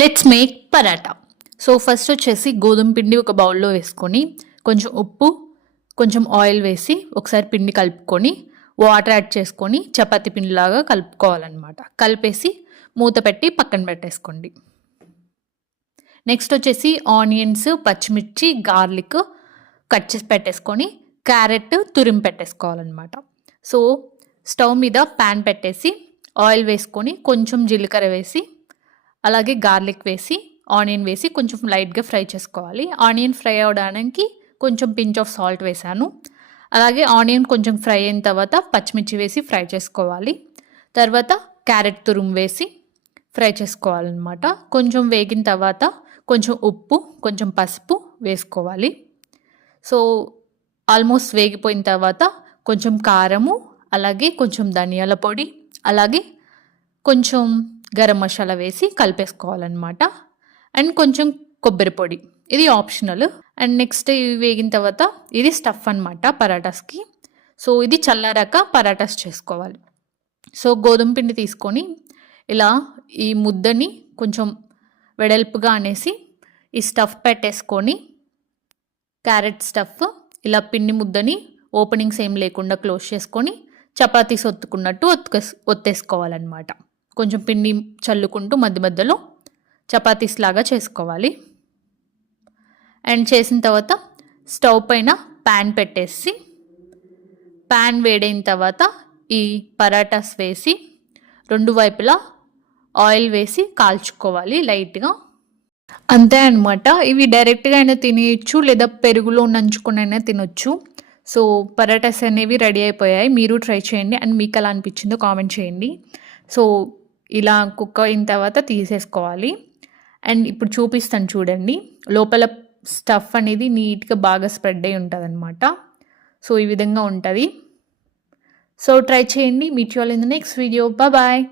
Let's make paratha. So first వచ్చేసి గోధుమ పిండి ఒక బౌల్లో వేసుకొని కొంచెం ఉప్పు కొంచెం ఆయిల్ వేసి ఒకసారి పిండి కలుపుకొని వాటర్ యాడ్ చేసుకొని చపాతీ పిండిలాగా కలుపుకోవాలన్నమాట. కలిపేసి మూత పెట్టి పక్కన పెట్టేసుకోండి. నెక్స్ట్ వచ్చేసి ఆనియన్స్, పచ్చిమిర్చి, గార్లిక్ కట్ చేసి పెట్టేసుకొని క్యారెట్ తురిమి పెట్టేసుకోవాలన్నమాట. సో స్టవ్ మీద ప్యాన్ పెట్టేసి ఆయిల్ వేసుకొని కొంచెం జీలకర్ర వేసి అలాగే గార్లిక్ వేసి ఆనియన్ వేసి కొంచెం లైట్గా ఫ్రై చేసుకోవాలి. ఆనియన్ ఫ్రై అవడానికి కొంచెం పించ్ ఆఫ్ సాల్ట్ వేసాను. అలాగే ఆనియన్ కొంచెం ఫ్రై అయిన తర్వాత పచ్చిమిర్చి వేసి ఫ్రై చేసుకోవాలి. తర్వాత క్యారెట్ తురుము వేసి ఫ్రై చేసుకోవాలన్నమాట. కొంచెం వేగిన తర్వాత కొంచెం ఉప్పు కొంచెం పసుపు వేసుకోవాలి. సో ఆల్మోస్ట్ వేగిపోయిన తర్వాత కొంచెం కారము అలాగే కొంచెం ధనియాల పొడి అలాగే కొంచెం గరం మసాలా వేసి కలిపేసుకోవాలన్నమాట. అండ్ కొంచెం కొబ్బరి పొడి, ఇది ఆప్షనల్. అండ్ నెక్స్ట్ ఇవి వేగిన తర్వాత ఇది స్టఫ్ అనమాట పరాటాస్కి. సో ఇది చల్లారాక పరాటాస్ చేసుకోవాలి. సో గోధుమ పిండి తీసుకొని ఇలా ఈ ముద్దని కొంచెం వెడల్పుగా అనేసి ఈ స్టఫ్ పెట్టేసుకొని క్యారెట్ స్టఫ్ ఇలా పిండి ముద్దని ఓపెనింగ్స్ ఏం లేకుండా క్లోజ్ చేసుకొని చపాతీస్ ఒత్తుకున్నట్టు ఒత్తేసుకోవాలన్నమాట. కొంచెం పిండి చల్లుకుంటూ మధ్య మధ్యలో చపాతీస్ లాగా చేసుకోవాలి. అండ్ చేసిన తర్వాత స్టవ్ పైన ప్యాన్ పెట్టేసి ప్యాన్ వేడైన తర్వాత ఈ పరాటాస్ వేసి రెండు వైపులా ఆయిల్ వేసి కాల్చుకోవాలి లైట్గా. అంతే అనమాట. ఇవి డైరెక్ట్గా అయినా తినేయచ్చు లేదా పెరుగులో నంచుకొని అయినా తినొచ్చు. సో పరాటాస్ అనేవి రెడీ అయిపోయాయి. మీరు ట్రై చేయండి అండ్ మీకు ఎలా అనిపించిందో కామెంట్ చేయండి. సో ఇలా కుక్ అయిన తర్వాత తీసేసుకోవాలి. అండ్ ఇప్పుడు చూపిస్తాను చూడండి. లోపల స్టఫ్ అనేది నీట్గా బాగా స్ప్రెడ్ అయి ఉంటుంది అనమాట. సో ఈ విధంగా ఉంటుంది. సో ట్రై చేయండి. Meet you all in the next video. Bye.